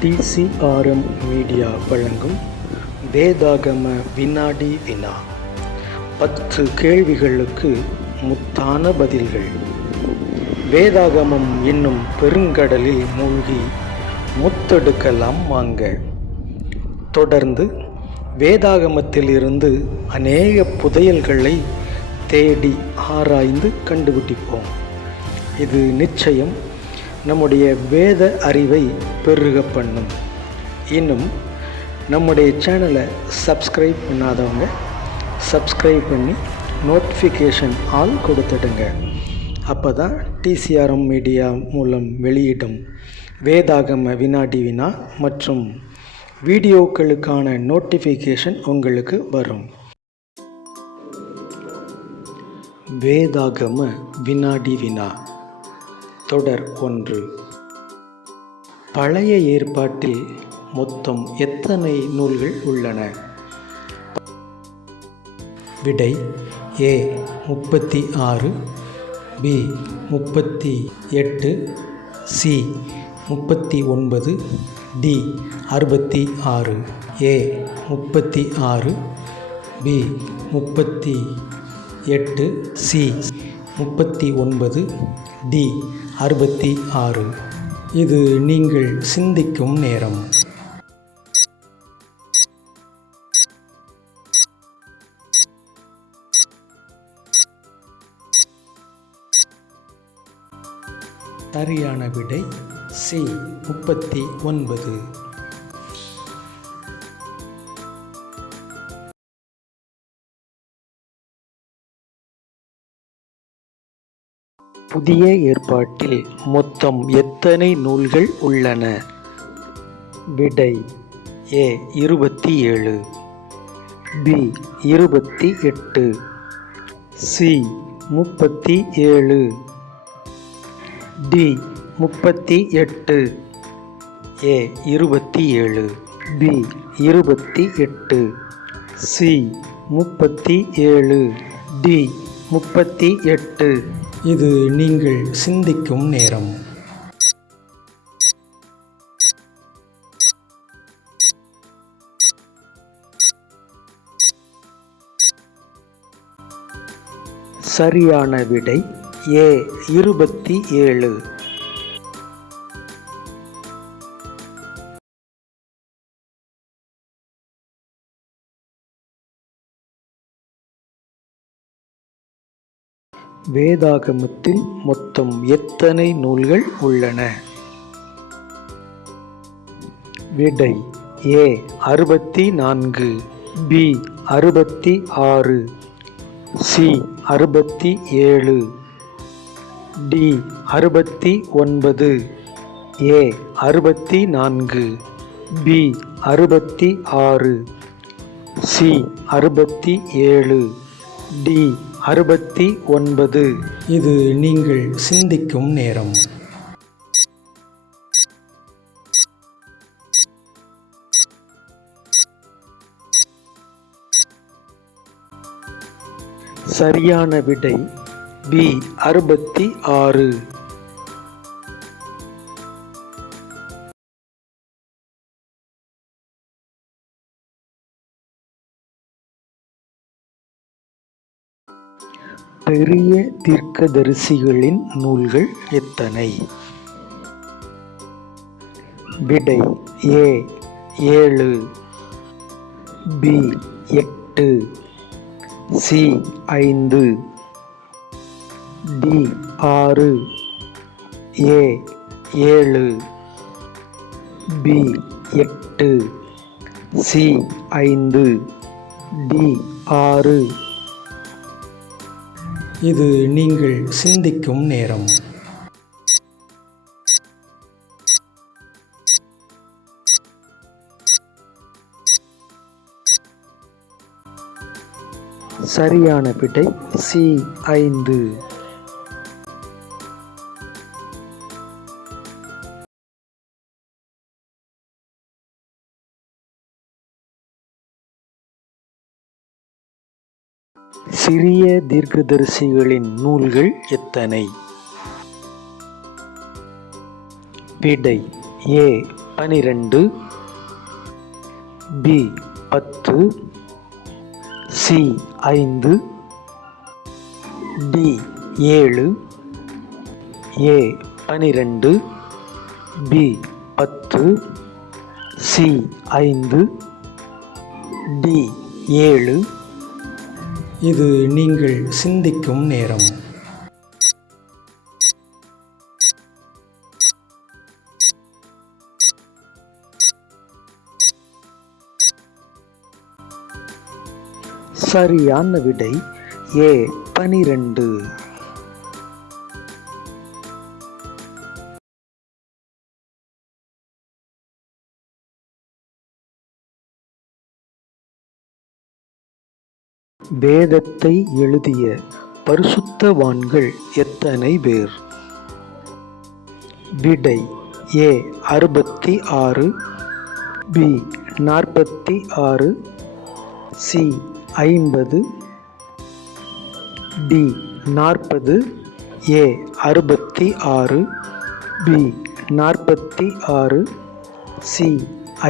TCRM media வழங்கும் வேதாகம வினாடி வினா. 10 கேள்விகளுக்கு முத்தான பதில்கள். வேதாகமம் என்னும் பெருங்கடலில் மூழ்கி முத்தெடுக்கலாம் வாங்க. தொடர்ந்து வேதாகமத்திலிருந்து அநேக புதையல்களை தேடி ஆராய்ந்து கண்டுபிடிப்போம். இது நிச்சயம் நம்முடைய வேத அறிவை பெருக பண்ணும். இன்னும் நம்முடைய சேனலை சப்ஸ்கிரைப் பண்ணாதவங்க சப்ஸ்கிரைப் பண்ணி நோட்டிஃபிகேஷன் ஆல் கொடுத்துடுங்க. அப்போ தான் TCRM மீடியா மூலம் வெளியிடும் வேதாகம வினாடி வினா மற்றும் வீடியோக்களுக்கான நோட்டிஃபிகேஷன் உங்களுக்கு வரும். வேதாகம வினாடி வினா தொடர் 1. பழைய ஏற்பாட்டில் மொத்தம் எத்தனை நூல்கள் உள்ளன? விடை A 36, B 38, C 39, D 66. A 36, B 38, C 39, D 66. இது நீங்கள் சிந்திக்கும் நேரம். சரியான விடை C 39. புதிய ஏற்பாட்டில் மொத்தம் எத்தனை நூல்கள் உள்ளன? விடை A 27, B 28, C 37, D 38. A 27, B 28, C 37, D 38. இது நீங்கள் சிந்திக்கும் நேரம். சரியான விடை A 27. வேதாகமத்தில் மொத்தம் எத்தனை நூல்கள் உள்ளன? விடை A 64, B 66, C 67, D 69. A 64, B 66, C 67, D 69. இது நீங்கள் சிந்திக்கும் நேரம். சரியான விடை B 66. பெரிய தீர்க்கதரிசிகளின் நூல்கள் எத்தனை? விடை A 7, B 8, C 5, D 6, A 7, B 8, C 5, D 6. இது நீங்கள் சிந்திக்கும் நேரம். சரியான விடை C 5. சிறிய தீர்க்கதரிசிகளின் நூல்கள் எத்தனை? விடை A 12, B 10, C 5, D 7, A 12, B 10, C 5, D 7. இது நீங்கள் சிந்திக்கும் நேரம். சரியான விடை ஏ 12. வேதத்தை எழுதிய பரிசுத்தவான்கள் எத்தனை பேர்? விடை ஏ 66, பி 46, சி 50, டி 40, ஏ 66, பி 46, சி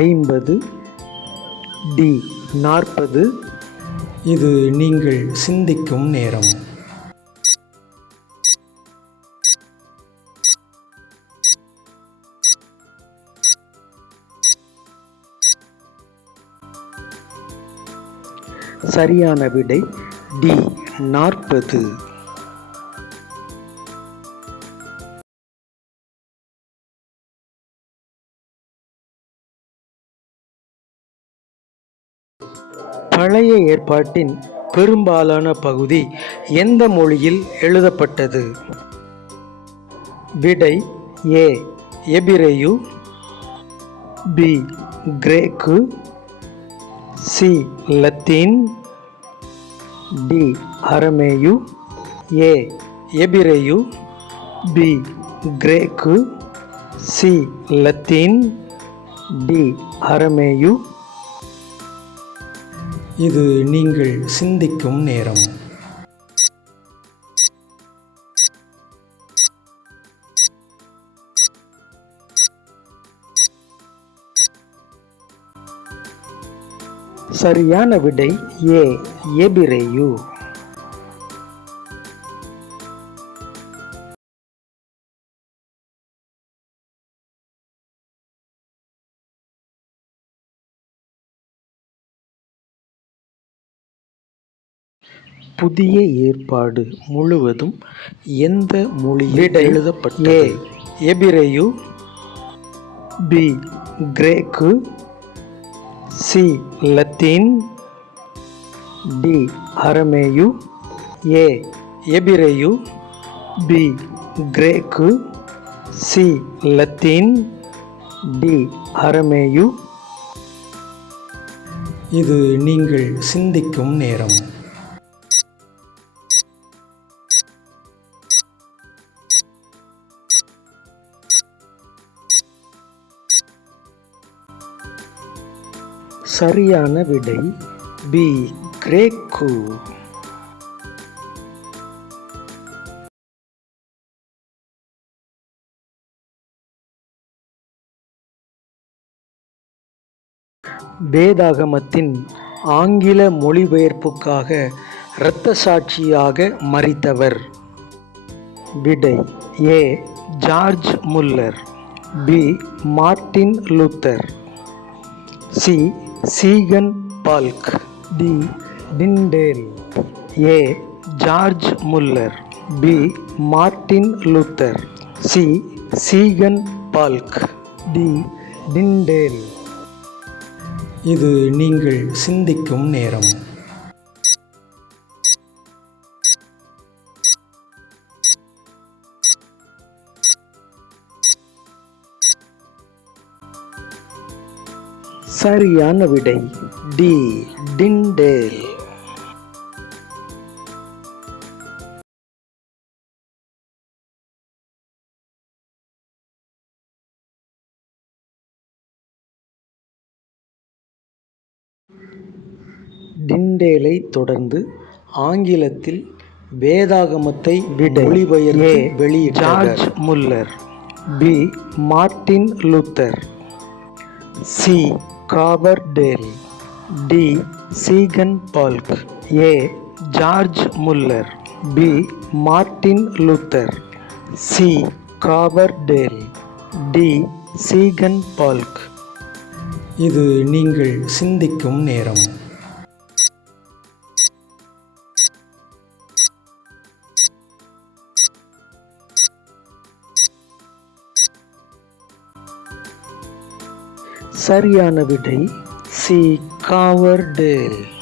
50, டி 40. இது நீங்கள் சிந்திக்கும் நேரம். சரியான விடை டி 40. பழைய ஏற்பாட்டின் பெரும்பாலான பகுதி எந்த மொழியில் எழுதப்பட்டது? விடை ஏ எபிரேயு, பி கிரேக்கு, சி லத்தீன், டி அரமேயு. ஏ எபிரேயு, பி கிரேக்கு, சி லத்தீன், டி அரமேயு. இது நீங்கள் சிந்திக்கும் நேரம். சரியான விடை ஏ எபிரேயு. புதிய ஏற்பாடு முழுவதும் எந்த மொழியில் எழுதப்பட்டது? ஏ எபிரேயு, பி கிரேக்கு, சி லத்தீன், டி அரமேயு. ஏ எபிரேயு, பி கிரேக்கு, சி லத்தீன், டி அரமேயு. இது நீங்கள் சிந்திக்கும் நேரம். சரியான விடை பி கிரேக்கு. வேதாகமத்தின் ஆங்கில மொழிபெயர்ப்புக்காக இரத்த சாட்சியாக மரித்தவர்? விடை A George Muller, B Martin Luther, C Ziegenbalg, D Tyndale. A George Muller, B Martin Luther, C Ziegenbalg, D Tyndale. இது நீங்கள் சிந்திக்கும் நேரம். சரியான விடை டி டிண்டேல். டிண்டேலை தொடர்ந்து ஆங்கிலத்தில் வேதாகமத்தை மொழிபெயர்த்து வெளியிட்ட George Muller, B Martin Luther, C Coverdale, D Ziegenbalg, A George Muller, B Martin Luther. C Coverdale, D Ziegenbalg. இது நீங்கள் சிந்திக்கும் நேரம். சரியான விடை சி காவர்டேல்.